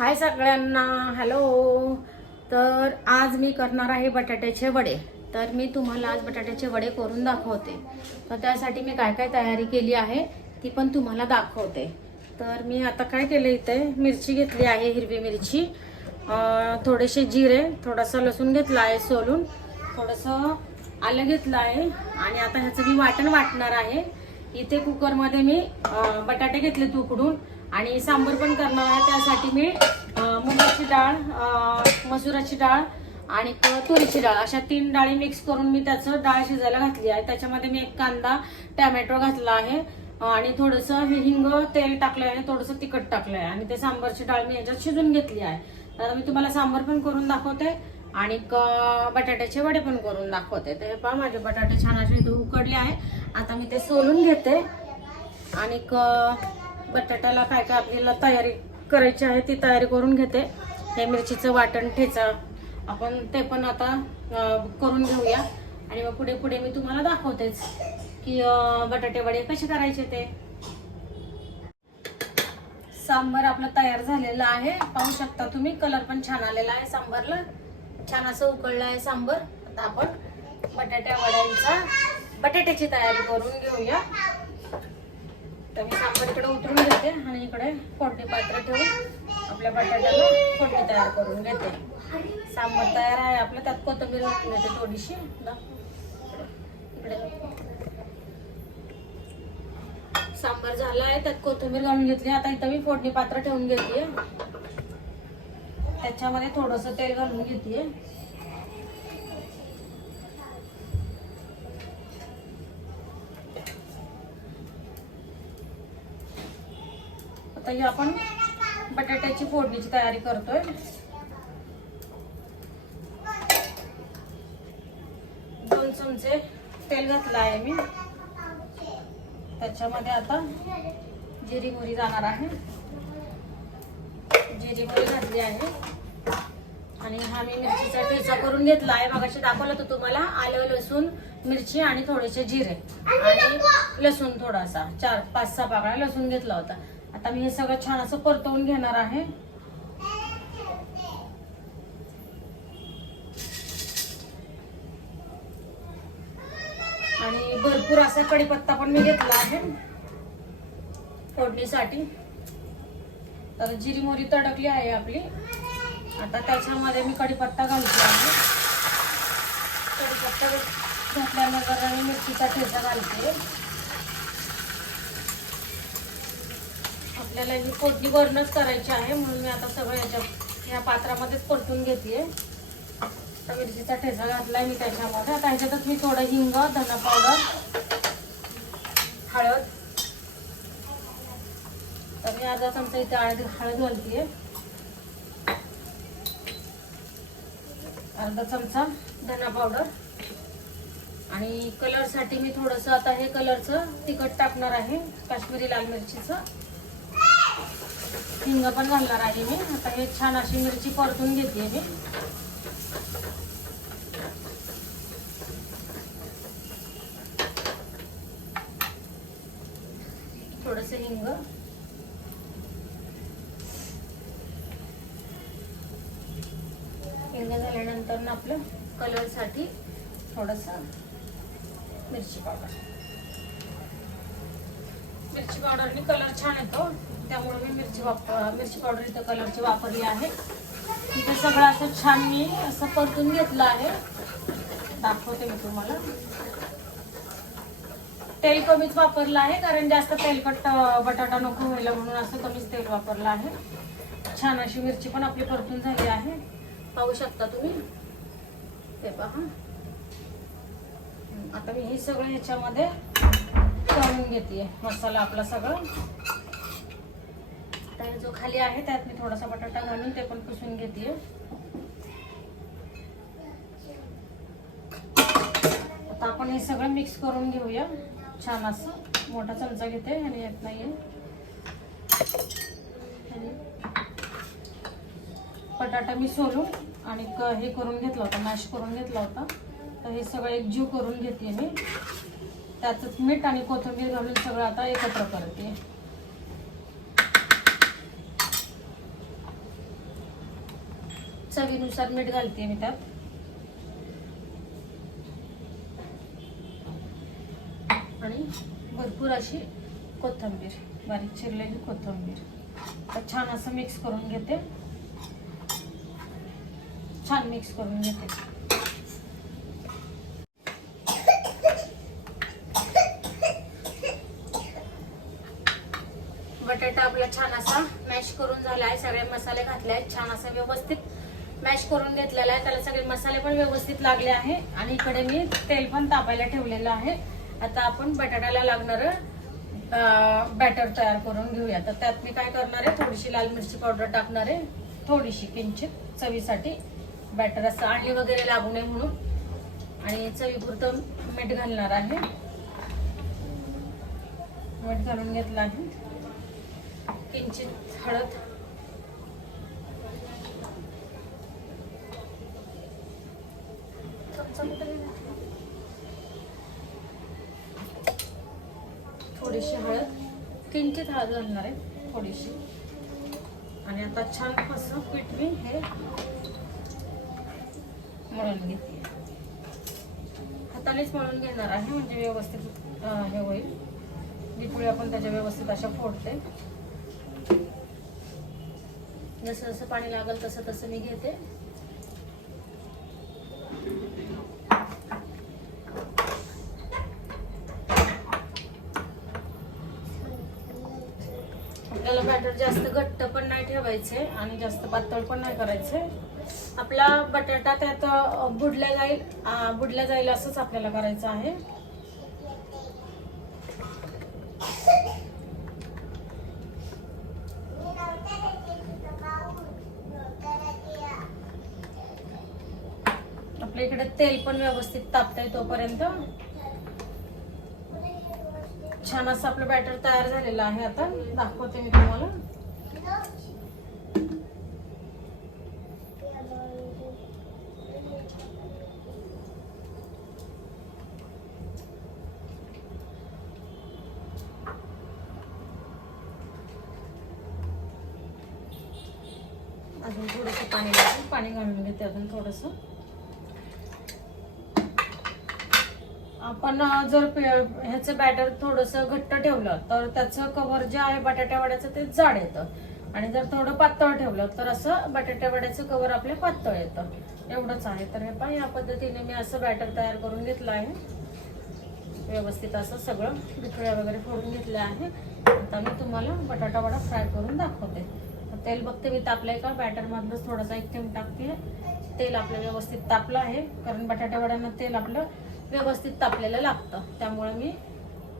हाय सगळ्यांना हॅलो. तर आज मी करणार आहे बटाट्याचे वडे. तर मी तुम्हाला आज बटाट्याचे वडे करून दाखवते. तर त्यासाठी मी काय काय तयारी केली आहे ती पण तुम्हाला दाखवते. तर मी आता काय केलं इथे? मिरची घेतली आहे हिरवी मिरची. थोडेसे जिरे थोडासा लसूण घेतला आहे सोलून. थोडंसं आलं घेतलं आहे. आणि आता ह्याचं मी वाटण वाटणार आहे. इथे कुकरमध्ये मी बटाटे घेतले तुकडून आणि सांबर पण करणार आहे. त्यासाठी मी मुगाची डाळ मसुराची डाळ आणि तुरीची डाळ. अशा तीन डाळी मिक्स करून मी त्याचं डाळ शिजायला घातली आहे. त्याच्यामध्ये मी एक कांदा टॅमॅटो घातला आहे. आणि थोडंसं हिंग तेल टाकलं आहे आणि थोडंसं तिखट टाकलं आहे आणि ते सांबारची डाळ मी याच्यात शिजून घेतली आहे. तर मी तुम्हाला सांबर पण करून दाखवते आणि बटाट्याचे वडे पण करून दाखवते. तर हे पहा माझे बटाटे छान असे इथे उकडले आहे. आता मी ते सोलून घेते. आणि बटाट्याला काय काय आपल्याला तयारी करायची आहे ती तयारी करून घेते. हे मिरचीचं वाटण ठेचा. आपण ते पण आता करून घेऊया. आणि मग पुढे पुढे मी तुम्हाला दाखवतेच की बटाटेवडे बटाटे वडे कसे करायचे ते. सांबर आपलं तयार झालेलं आहे. पाहू शकता तुम्ही कलर पण छान आलेला आहे सांबरला. छान असं उकळलं आहे सांबर. आता आपण बटाट्या वड्यांचा बटाट्याची तयारी करून घेऊया. तर मी सांबर इकडे उतरून घेते आणि इकडे फोडणी पात्र ठेवून आपल्या बटाट्याला फोडणी तयार करून घेते. सांबर तयार आहे आपलं त्यात कोथिंबीर घालून घेते थोडीशी. इकडे. सांबर झाला आहे त्यात कोथिंबीर घालून घेतली. आता इथं मी फोडणी पात्र ठेवून घेते. त्याच्यामध्ये थोडस तेल घालून घेते. आता ही आपण बटाट्याची फोडणीची तयारी करतोय. दोन चमचे तेल घातलं आहे मी. त्याच्यामध्ये आता जिरी मोरी जाणार आहे. जिरी मोरी घातली आहे. आणि हा मी मिरचीचा ठेचा करून घेतला आहे. मगाशी दाखवलं होतं तुम्हाला आलं लसूण मिरची आणि थोडेसे जिरे. आणि लसूण थोडासा चार पाच सहा पाकळा लसूण घेतला होता. आता मी हे सगळं छान असं परतवून घेणार आहे. आणि भरपूर असा कडीपत्ता पण मी घेतला आहे फोडणीसाठी. तर जिरी मोरी तडकली आहे आपली. आता त्याच्यामध्ये मी कडीपत्ता घालतो आहे. कडीपत्ता घातल्यानंतर आणि मिरचीचा ठेचा घालते. आपल्याला ही फोडणी वरणच करायची आहे म्हणून मी आता सगळं याच्या ह्या पात्रामध्येच परतून घेते आता मिरचीचा ठेचा घातलाय मी त्याच्यामध्ये. आता ह्याच्यातच मी थोडं हिंग धना पावडर हळद. तर मी अर्धा चमचा इथे हळद हळद घालतीये. अर्धा चमचा धना पावडर. आणि कलरसाठी मी थोडंसं आता हे कलरचं तिखट टाकणार आहे काश्मीरी लाल मिरचीचं. हिंग पण घालणार आहे मी. आता हे छान अशी मिरची परतून घेते मी. थोडस हिंग. हिंग झाल्यानंतर ना आपलं कलरसाठी थोडस मिरची पावडर. मिरची पावडरने कलर छान येतो. त्यामुळे मी मिरची वापर मिरची पावडर इथं कलरची वापरली आहे. इथं सगळं असं छान मी असं परतून घेतलं आहे. दाखवते मी तुम्हाला. तेल कमीच वापरलं आहे कारण जास्त तेलकट बटाटा नको व्हायला म्हणून असं कमीच तेल वापरलं आहे. छान अशी मिरची पण आपली परतून झाली आहे. पाहू शकता तुम्ही? ते पहा. आता मी हे सगळं ह्याच्यामध्ये तळून घेते. मसाला आपला सगळं. तर जो खाली आहे त्यात मी थोडासा बटाटा घालून ते पण पुसून घेते आता आपण हे सगळं मिक्स करून घेऊया. छान असं. मोठा चमचा घेते आणि येत नाही आणि बटाटा मी सोलून आणि क- हे करून घेतला होता मॅश करून घेतला होता. तर हे सगळं एकजीव करून घेते मी. त्याच मीठ आणि कोथिंबीर घालून सगळं आता एकत्र करते. चवीनुसार मीठ घालते मी त्यात. आणि भरपूर अशी कोथिंबीर बारीक चिरलेली कोथिंबीर. छान असं मिक्स करून घेते. छान मिक्स करून घेते. बटाटा आपला छान असा मॅश करून झाला आहे सगळे मसाले घातले आहेत छान असं व्यवस्थित मॅश करून घेतलेला आहे. त्याला सगळे मसाले पण व्यवस्थित लागले आहे. आणि इकडे मी तेल पण तापायला ठेवलेलं आहे. आता आपण बटाट्याला लागणार बॅटर तयार करून घेऊया. तर त्यात मी काय करणार आहे? थोडीशी लाल मिरची पावडर टाकणार आहे. थोडीशी किंचित चवीसाठी बॅटर असं अंडी वगैरे लागू नये म्हणून. आणि चवीपुरतं मीठ घालणार आहे. मीठ घालून घेतलं आहे. किंचित हळद थोडीशी हळद. किंचित हळद घालणार आहे थोडीशी. आणि आता छान असं पीठ मी हे मळून घेते. हातानेच मळून घेणार आहे म्हणजे व्यवस्थित हे होईल. जी आपण त्याच्या व्यवस्थित अशा फोडते. जसं जसं पाणी लागेल तसं तसं मी घेते. करायचे आणि जास्त पातळ पण नाही करायचे. आपला बटाटा त्यात बुडल्या जाईल बुडल्या जाईल असंच आपल्याला करायचं आहे. आपल्या इकडे तेल पण व्यवस्थित तापतंय तोपर्यंत. छान असं आपलं बॅटर तयार झालेलं आहे आता. दाखवते मी तुम्हाला अजून थोडंसं पाणी घालून पाणी घालून घेते अजून थोडंसं. आपण जर ह्याचं बॅटर थोडंसं घट्ट ठेवलं तर त्याचं कव्हर जे आहे बटाट्यावड्याचं ते जाड येतं. आणि जर थोडं पातळ ठेवलं तर असं बटाट्यावड्याचं कव्हर आपले पातळ येतं. एवढंच आहे. तर हे पण या पद्धतीने मी असं बॅटर तयार करून घेतलं आहे. व्यवस्थित असं सगळं बिकळ्या वगैरे फोडून घेतलं आहे. आता मी तुम्हाला बटाटा वडा फ्राय करून दाखवते. तेल बघते मी तापलंय का? बॅटर मधलंच थोडासा एक थेंब टाकते. तेल आपलं व्यवस्थित तापलं आहे. कारण बटाटा वड्यांना तेल आपलं व्यवस्थित तापलेलं लागतं. त्यामुळे मी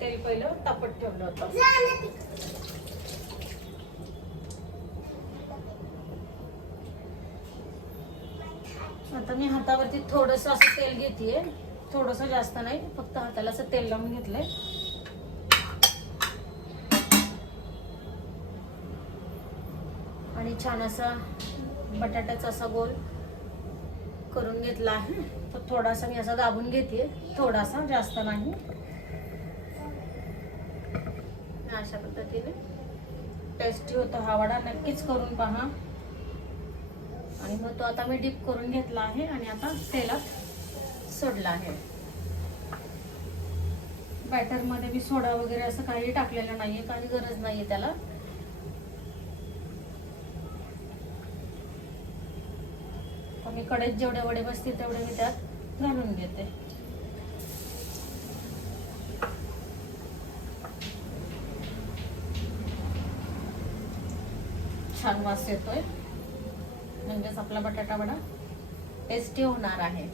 तेल पहिलं तापत ठेवलं होतं. आता मी हातावरती थोडस असं तेल घेतेय. थोडस जास्त नाही. फक्त हाताला असं तेल लावून घेतलंय. आणि छान असा बटाट्याचा असा गोल करून घेतला आहे. तर थोडासा मी असा दाबून घेते. थोडासा जास्त नाही. अशा पद्धतीने टेस्टी होतो हा वडा. नक्कीच करून पहा. आणि मग तो आता मी डीप करून घेतला आहे आणि आता तेलात सोडला आहे. बॅटरमध्ये मी सोडा वगैरे असं काही टाकलेलं नाही आहे काही गरज नाहीये त्याला. मी कडेत जेवढे वडे बसतील तेवढे मी त्यात घालून घेते. छान वास येतोय. म्हणजेच आपला बटाटा वडा टेस्टी होणार आहे.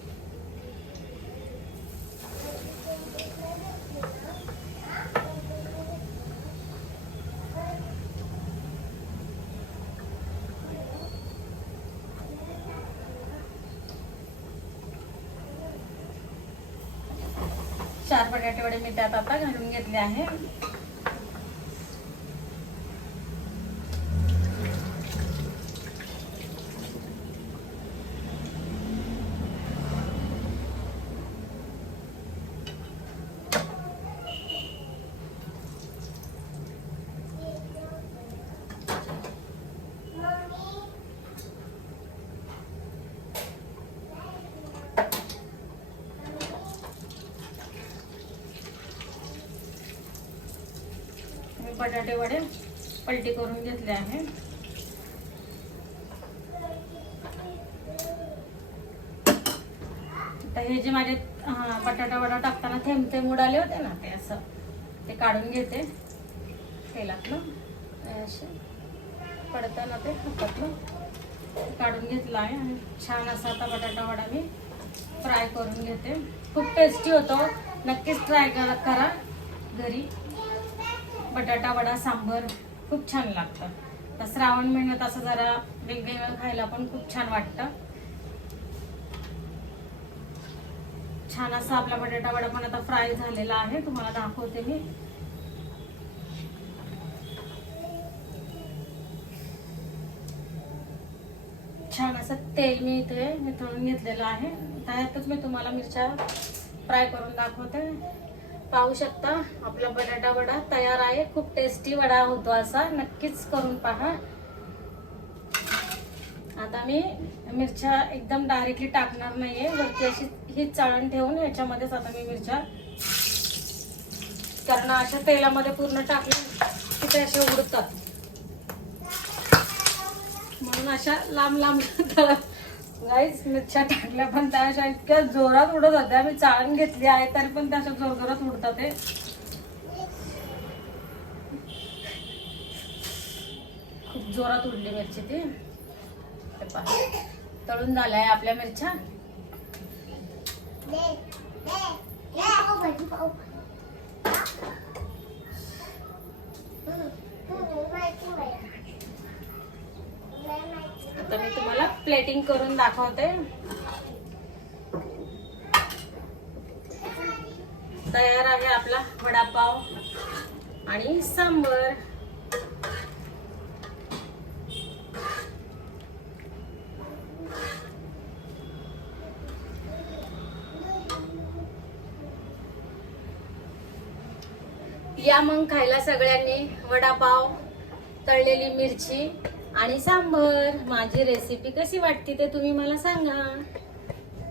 चार बटाटे वडे मी त्यात आता घालून घेतले आहे बटाटे वडे पलटी करून घेतले आहे तर हे जे माझे बटाटा वडा टाकताना थेंब थेंब उडाले होते ना ते असं ते काढून घेते. तेलातलं असे पडताना ते हातातलं ते काढून घेतलं आहे. आणि छान असा आता बटाटा वडा मी फ्राय करून घेते. खूप टेस्टी होतो. नक्कीच ट्राय करा करा. घरी बटाटा वडा सांबर खूप छान लागतं. तर श्रावण महिन्यात असं जरा वेगवेगळं खायला पण खूप छान वाटतं. छान असा आपला बटाटा वडा पण आता फ्राय झालेला आहे. तुम्हाला दाखवते मी. छान असं तेल मी इथे मिथळून घेतलेलं आहे. त्यातच मी तुम्हाला मिरच्या फ्राय करून दाखवते. पाहू शकता. आपला बटाटा वडा तयार आहे. खूप टेस्टी वडा होतो असा. नक्कीच करून पहा. आता मी मिरच्या एकदम डायरेक्टली टाकणार नाहीये. वरती अशी ही चाळण ठेवून याच्यामध्येच आता मी मिरच्या कारण अशा तेलामध्ये पूर्ण टाकल्या की ते असे उडतात. म्हणून अशा लांब लांब गाईच मिरच्या टाकल्या पण त्या अशा इतक्या जोरात उडत होत्या. मी चाळण घेतली आहे तरी पण त्या अशा जोर जोरात उडतात ते खूप जोरात उडली मिरची ती. तळून झाल्या आपल्या मिरच्या. आता मी तुम्हाला प्लेटिंग करून दाखवते. तयार आहे आपला वडापाव आणि सांबर. या मग खायला सगळ्यांनी वडापाव तळलेली मिरची आणि सांबर माझी रेसिपी कशी वाटते ते तुम्ही मला सांगा.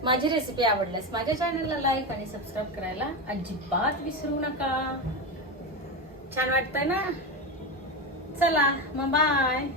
माझी रेसिपी आवडल्यास माझ्या चॅनलला लाईक आणि सबस्क्राईब करायला अजिबात विसरू नका. छान वाटतंय ना? चला मग बाय